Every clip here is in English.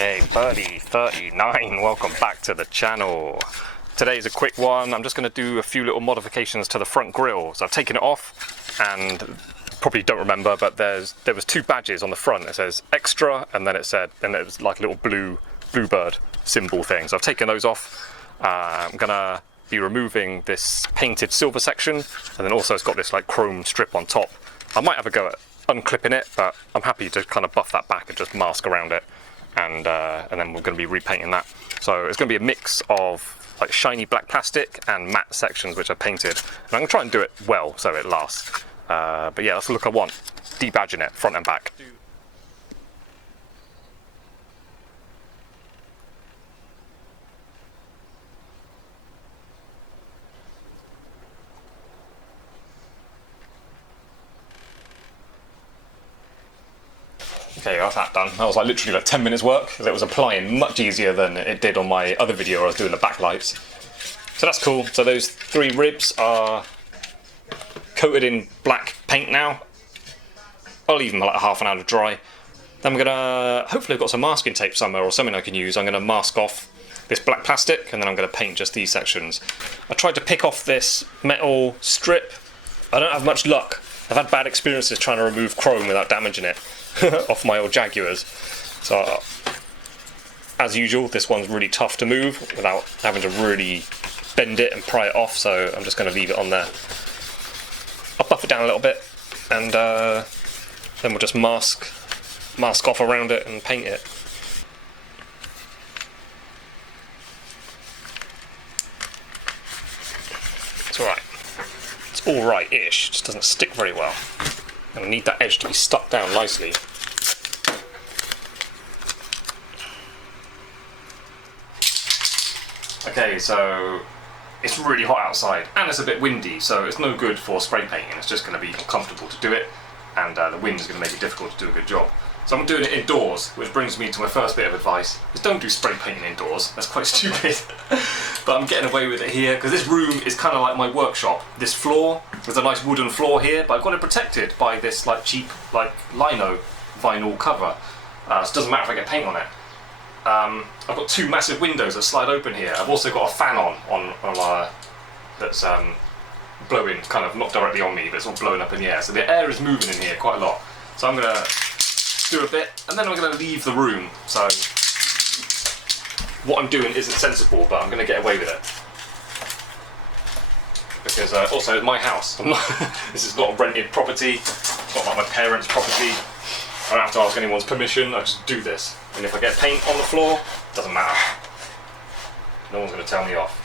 Okay, Birdie39, welcome back to the channel. Today's a quick one. I'm just going to do a few little modifications to the front grille. So I've taken it off, and probably don't remember, but there was two badges on the front. It says extra, and then it was like a little Bluebird symbol thing. So I've taken those off. I'm gonna be removing this painted silver section, and then also it's got this like chrome strip on top. I might have a go at unclipping it, but I'm happy to kind of buff that back and just mask around it, and then we're going to be repainting that. So it's going to be a mix of like shiny black plastic and matte sections which are painted, and I'm going to try and do it well so it lasts. But yeah, that's the look I want. Debadging it front and back. Okay, got that done. That was like literally like 10 minutes work, because it was applying much easier than it did on my other video where I was doing the backlights. So that's cool. So those three ribs are coated in black paint now. I'll leave them like half an hour to dry. Then I'm gonna, hopefully I've got some masking tape somewhere or something I can use. I'm gonna mask off this black plastic, and then I'm gonna paint just these sections. I tried to pick off this metal strip. I don't have much luck. I've had bad experiences trying to remove chrome without damaging it off my old Jaguars. So, as usual, this one's really tough to move without having to really bend it and pry it off, so I'm just going to leave it on there. I'll buff it down a little bit, and then we'll just mask off around it and paint it. It's alright. It's alright-ish, just doesn't stick very well. And I need that edge to be stuck down nicely. Okay, so it's really hot outside and it's a bit windy, so it's no good for spray painting. It's just going to be uncomfortable to do it, and the wind is going to make it difficult to do a good job. So I'm doing it indoors, which brings me to my first bit of advice, is don't do spray painting indoors. That's quite stupid. But I'm getting away with it here, because this room is kind of like my workshop. This floor, there's a nice wooden floor here, but I've got it protected by this like cheap like lino vinyl cover. So it doesn't matter if I get paint on it. I've got two massive windows that slide open here. I've also got a fan on that's blowing, kind of not directly on me, but it's all blowing up in the air. So the air is moving in here quite a lot. So I'm going to do a bit, and then I'm going to leave the room. So what I'm doing isn't sensible, but I'm going to get away with it. Because also it's my house. This is not a rented property. It's not like my parents' property. I don't have to ask anyone's permission. I just do this. And if I get paint on the floor, it doesn't matter. No one's going to tell me off.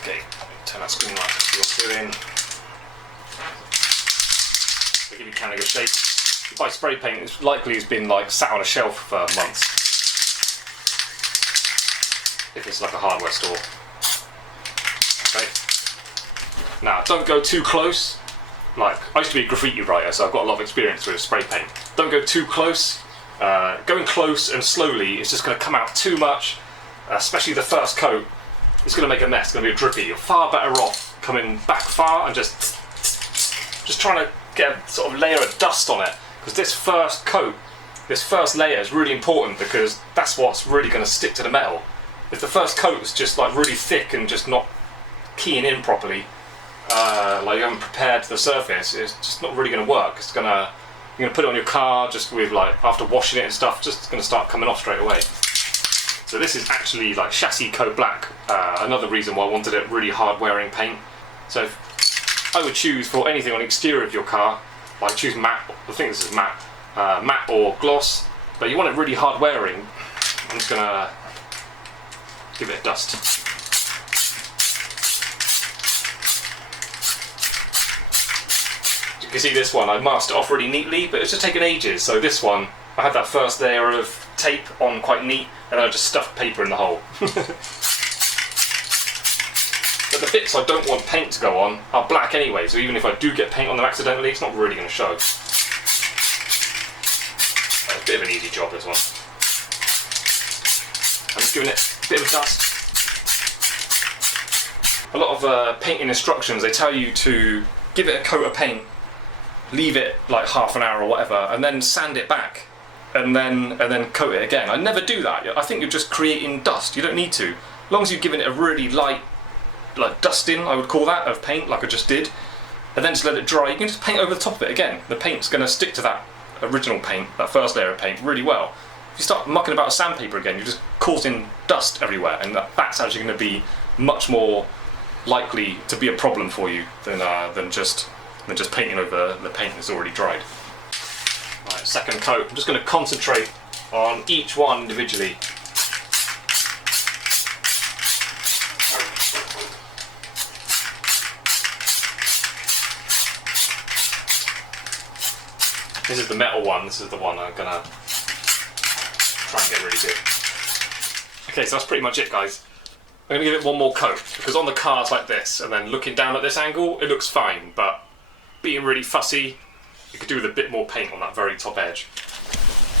Okay, turn that screen light to see what's doing. To give you kind of a shape. If I spray paint, it's likely it's been like sat on a shelf for months. If it's like a hardware store. Okay. Now, don't go too close. Like, I used to be a graffiti writer, so I've got a lot of experience with spray paint. Don't go too close. Going close and slowly, it's just going to come out too much, especially the first coat. It's going to make a mess. It's going to be a drippy. You're far better off coming back far and just trying to get a sort of layer of dust on it. Because this first coat, this first layer is really important, because that's what's really going to stick to the metal. If the first coat is just like really thick and just not keying in properly, like you haven't prepared the surface, it's just not really going to work. You're going to put it on your car just with like, after washing it and stuff, just going to start coming off straight away. So this is actually like chassis coat black, another reason why I wanted it really hard wearing paint. So I would choose for anything on the exterior of your car, like choose matte, I think this is matte, matte or gloss, but you want it really hard wearing. I'm just going to give it a dust. You can see this one, I masked it off really neatly, but it's just taken ages. So this one, I had that first layer of tape on quite neat, and then I just stuffed paper in the hole. But the bits I don't want paint to go on are black anyway, so even if I do get paint on them accidentally, it's not really going to show. That's a bit of an easy job, this one. I'm just giving it a bit of dust. A lot of painting instructions, they tell you to give it a coat of paint, leave it like half an hour or whatever, and then sand it back. and then coat it again. I never do that. I think you're just creating dust. You don't need to. As long as you've given it a really light, like dusting, I would call that, of paint, like I just did, and then just let it dry. You can just paint over the top of it again. The paint's going to stick to that original paint, that first layer of paint, really well. If you start mucking about with sandpaper again, you're just causing dust everywhere, and that's actually going to be much more likely to be a problem for you than just painting over the paint that's already dried. Right, second coat. I'm just going to concentrate on each one individually. This is the metal one. This is the one I'm gonna try and get really good. Okay, so that's pretty much it, guys. I'm gonna give it one more coat, because on the cars like this, and then looking down at this angle, it looks fine, but being really fussy, you could do with a bit more paint on that very top edge.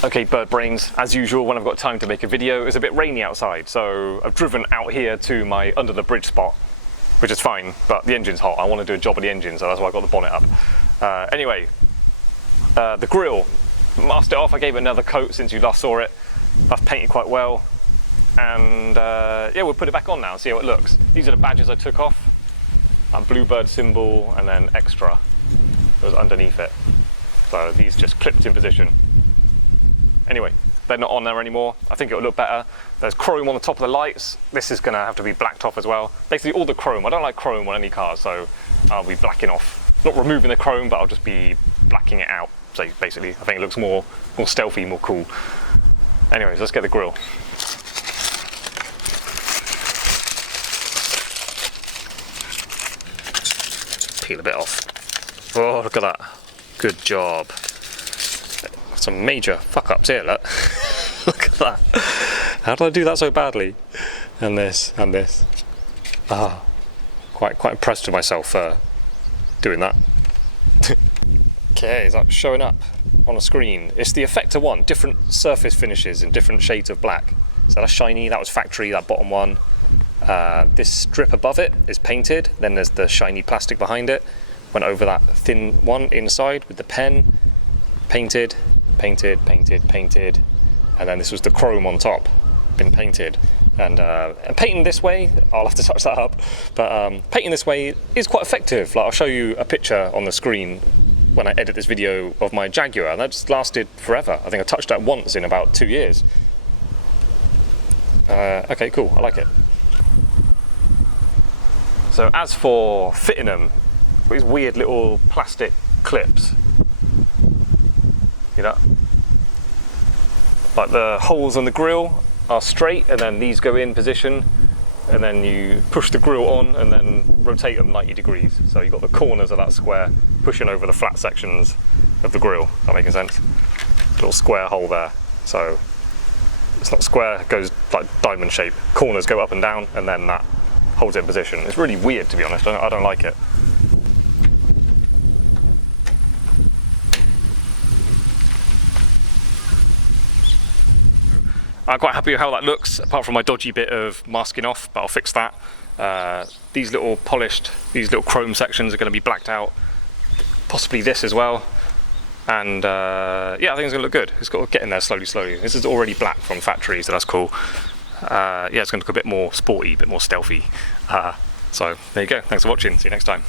Okay, bird brains, as usual, when I've got time to make a video, it's a bit rainy outside, so I've driven out here to my under the bridge spot, which is fine, but the engine's hot. I want to do a job of the engine, so that's why I got the bonnet up. Anyway, the grille, masked it off. I gave it another coat since you last saw it. That's painted quite well, and yeah, we'll put it back on now and see how it looks. These are the badges I took off. A Bluebird symbol and then extra was underneath it. So these just clipped in position. Anyway, they're not on there anymore. I think it'll look better. There's chrome on the top of the lights. This is going to have to be blacked off as well. Basically all the chrome. I don't like chrome on any car, so I'll be blacking off. Not removing the chrome, but I'll just be blacking it out. So basically, I think it looks more stealthy, more cool. Anyways, let's get the grille. Peel a bit off. Oh, look at that. Good job. Some major fuck-ups here, look. Look at that. How did I do that so badly? And this, and this. Ah, quite impressed with myself for doing that. Okay, is that showing up on a screen? It's the effector one, different surface finishes in different shades of black. So that's shiny, that was factory, that bottom one. This strip above it is painted, then there's the shiny plastic behind it. Went over that thin one inside with the pen, painted, painted, painted, painted, and then this was the chrome on top, been painted. And painting this way, I'll have to touch that up, but painting this way is quite effective. Like, I'll show you a picture on the screen when I edit this video of my Jaguar, and that just lasted forever. I think I touched that once in about 2 years. Okay, cool, I like it. So as for fitting them, these weird little plastic clips, you know, like the holes on the grille are straight, and then these go in position, and then you push the grille on and then rotate them 90 degrees. So you've got the corners of that square pushing over the flat sections of the grille. Is that making sense? Little square hole there. So it's not square, it goes like diamond shape. Corners go up and down, and then that holds it in position. It's really weird, to be honest. I don't like it. I'm quite happy with how that looks, apart from my dodgy bit of masking off, but I'll fix that. These little polished, these little chrome sections are going to be blacked out. Possibly this as well. And yeah, I think it's going to look good. It's got to get in there slowly, slowly. This is already black from factory, so that's cool. Yeah, it's going to look a bit more sporty, a bit more stealthy. So there you go. Thanks for watching. See you next time.